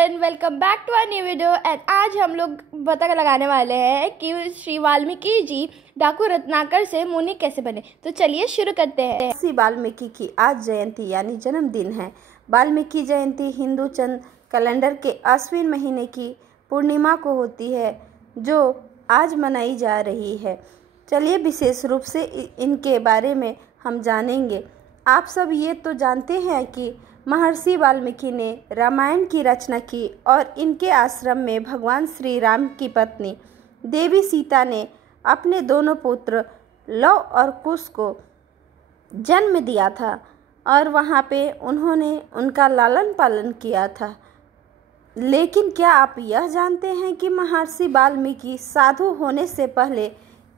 Everyone, welcome back to our new video. And आज हम लोग पता लगाने वाले हैं कि श्री वाल्मीकि जी डाकू रत्नाकर से मुनि कैसे बने। तो चलिए शुरू करते हैं। श्री वाल्मीकि की आज जयंती यानी जन्मदिन है। वाल्मीकि जयंती हिंदू चंद्र कैलेंडर के आश्विन महीने की पूर्णिमा को होती है, जो आज मनाई जा रही है। चलिए विशेष रूप से इनके बारे में हम जानेंगे। आप सब ये तो जानते हैं कि महर्षि वाल्मीकि ने रामायण की रचना की और इनके आश्रम में भगवान श्री राम की पत्नी देवी सीता ने अपने दोनों पुत्र लव और कुश को जन्म दिया था और वहाँ पे उन्होंने उनका लालन पालन किया था। लेकिन क्या आप यह जानते हैं कि महर्षि वाल्मीकि साधु होने से पहले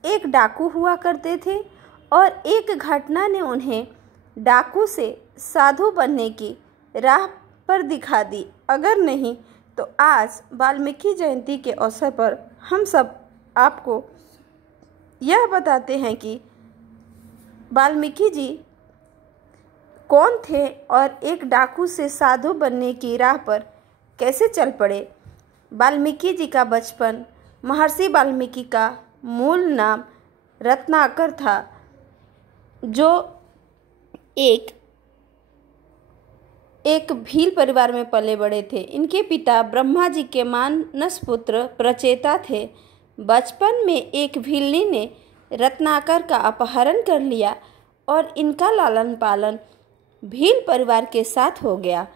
एक डाकू हुआ करते थे और एक घटना ने उन्हें डाकू से साधु बनने की राह पर दिखा दी। अगर नहीं तो आज वाल्मीकि जयंती के अवसर पर हम सब आपको यह बताते हैं कि वाल्मीकि जी कौन थे और एक डाकू से साधु बनने की राह पर कैसे चल पड़े। वाल्मीकि जी का बचपन। महर्षि वाल्मीकि का मूल नाम रत्नाकर था, जो एक भील परिवार में पले बड़े थे। इनके पिता ब्रह्मा जी के मानस पुत्र प्रचेता थे। बचपन में एक भीलनी ने रत्नाकर का अपहरण कर लिया और इनका लालन पालन भील परिवार के साथ हो गया।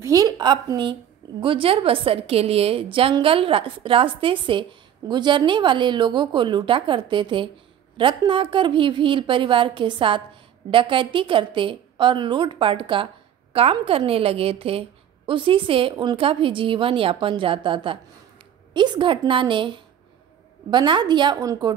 भील अपनी गुजर बसर के लिए जंगल रास्ते से गुजरने वाले लोगों को लूटा करते थे। रत्नाकर भी भील परिवार के साथ डकैती करते और लूटपाट का काम करने लगे थे। उसी से उनका भी जीवन यापन जाता था। इस घटना ने बना दिया उनको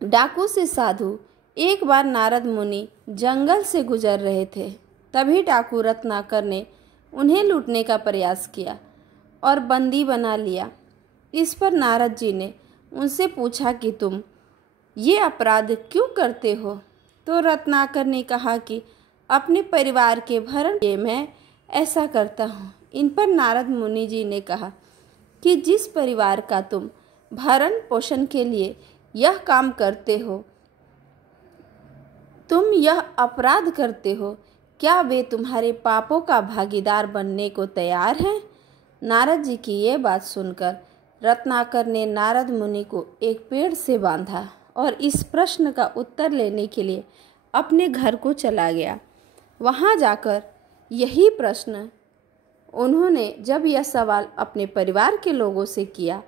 डाकू से साधु। एक बार नारद मुनि जंगल से गुजर रहे थे, तभी डाकू रत्नाकर ने उन्हें लूटने का प्रयास किया और बंदी बना लिया। इस पर नारद जी ने उनसे पूछा कि तुम ये अपराध क्यों करते हो। तो रत्नाकर ने कहा कि अपने परिवार के भरण के मैं ऐसा करता हूँ। इन पर नारद मुनि जी ने कहा कि जिस परिवार का तुम भरण पोषण के लिए यह काम करते हो, तुम यह अपराध करते हो, क्या वे तुम्हारे पापों का भागीदार बनने को तैयार हैं। नारद जी की ये बात सुनकर रत्नाकर ने नारद मुनि को एक पेड़ से बांधा और इस प्रश्न का उत्तर लेने के लिए अपने घर को चला गया। वहाँ जाकर यही प्रश्न उन्होंने जब यह सवाल अपने परिवार के लोगों से किया,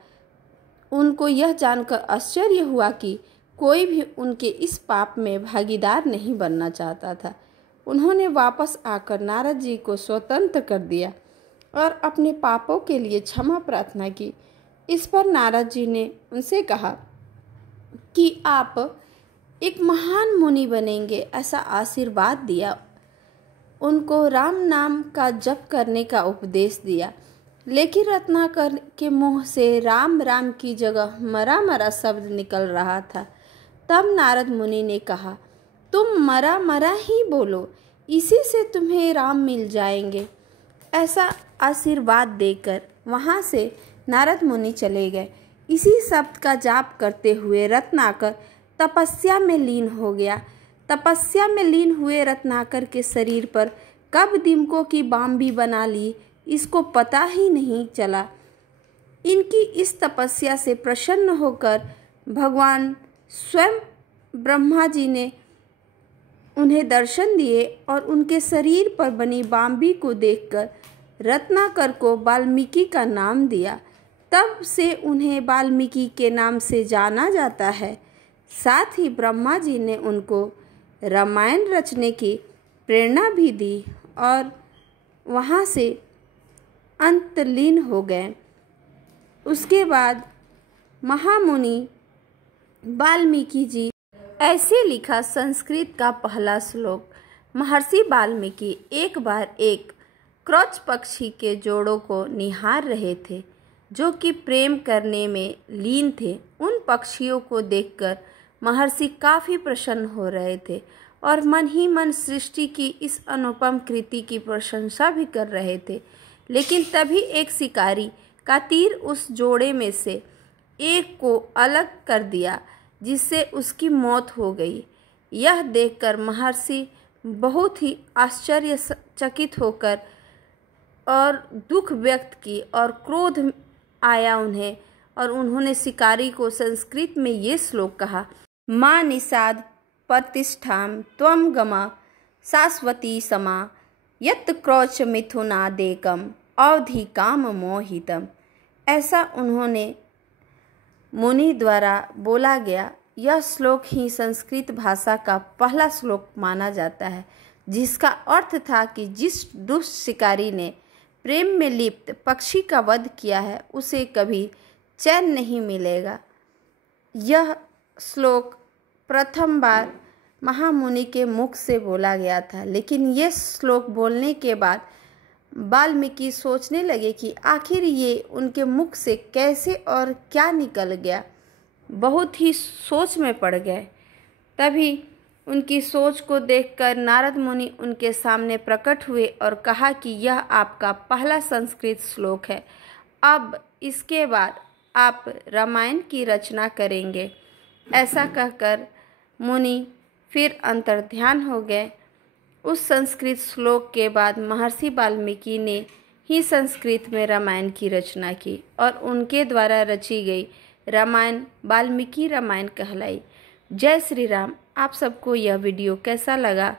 उनको यह जानकर आश्चर्य हुआ कि कोई भी उनके इस पाप में भागीदार नहीं बनना चाहता था। उन्होंने वापस आकर नारद जी को स्वतंत्र कर दिया और अपने पापों के लिए क्षमा प्रार्थना की। इस पर नारद जी ने उनसे कहा कि आप एक महान मुनि बनेंगे, ऐसा आशीर्वाद दिया। उनको राम नाम का जप करने का उपदेश दिया। लेकिन रत्नाकर के मुंह से राम राम की जगह मरा मरा शब्द निकल रहा था। तब नारद मुनि ने कहा, तुम मरा मरा ही बोलो, इसी से तुम्हें राम मिल जाएंगे। ऐसा आशीर्वाद देकर वहाँ से नारद मुनि चले गए। इसी शब्द का जाप करते हुए रत्नाकर तपस्या में लीन हो गया। तपस्या में लीन हुए रत्नाकर के शरीर पर कब दीमकों की बाम्बी बना ली, इसको पता ही नहीं चला। इनकी इस तपस्या से प्रसन्न होकर भगवान स्वयं ब्रह्मा जी ने उन्हें दर्शन दिए और उनके शरीर पर बनी बाम्बी को देखकर रत्नाकर को वाल्मीकि का नाम दिया। तब से उन्हें वाल्मीकि के नाम से जाना जाता है। साथ ही ब्रह्मा जी ने उनको रामायण रचने की प्रेरणा भी दी और वहाँ से अंतलीन हो गए। उसके बाद महामुनि वाल्मीकि जी ऐसे लिखा संस्कृत का पहला श्लोक। महर्षि वाल्मीकि एक बार एक क्रोच पक्षी के जोड़ों को निहार रहे थे, जो कि प्रेम करने में लीन थे। उन पक्षियों को देखकर महर्षि काफ़ी प्रसन्न हो रहे थे और मन ही मन सृष्टि की इस अनुपम कृति की प्रशंसा भी कर रहे थे। लेकिन तभी एक शिकारी का तीर उस जोड़े में से एक को अलग कर दिया, जिससे उसकी मौत हो गई। यह देखकर महर्षि बहुत ही आश्चर्यचकित होकर और दुख व्यक्त की और क्रोध आया उन्हें, और उन्होंने शिकारी को संस्कृत में ये श्लोक कहा, मां निषाद प्रतिष्ठाम त्वं गमा शाश्वती समा यत् क्रोच मिथुनादेकम अवधि काम मोहितम। ऐसा उन्होंने मुनि द्वारा बोला गया। यह श्लोक ही संस्कृत भाषा का पहला श्लोक माना जाता है, जिसका अर्थ था कि जिस दुष्ट शिकारी ने प्रेम में लिप्त पक्षी का वध किया है उसे कभी चैन नहीं मिलेगा। यह श्लोक प्रथम बार महामुनि के मुख से बोला गया था, लेकिन यह श्लोक बोलने के बाद वाल्मीकि सोचने लगे कि आखिर ये उनके मुख से कैसे और क्या निकल गया। बहुत ही सोच में पड़ गए। तभी उनकी सोच को देखकर नारद मुनि उनके सामने प्रकट हुए और कहा कि यह आपका पहला संस्कृत श्लोक है। अब इसके बाद आप रामायण की रचना करेंगे। ऐसा कहकर मुनि फिर अंतर्ध्यान हो गए। उस संस्कृत श्लोक के बाद महर्षि वाल्मीकि ने ही संस्कृत में रामायण की रचना की और उनके द्वारा रची गई रामायण वाल्मीकि रामायण कहलाई। जय श्री राम। आप सबको यह वीडियो कैसा लगा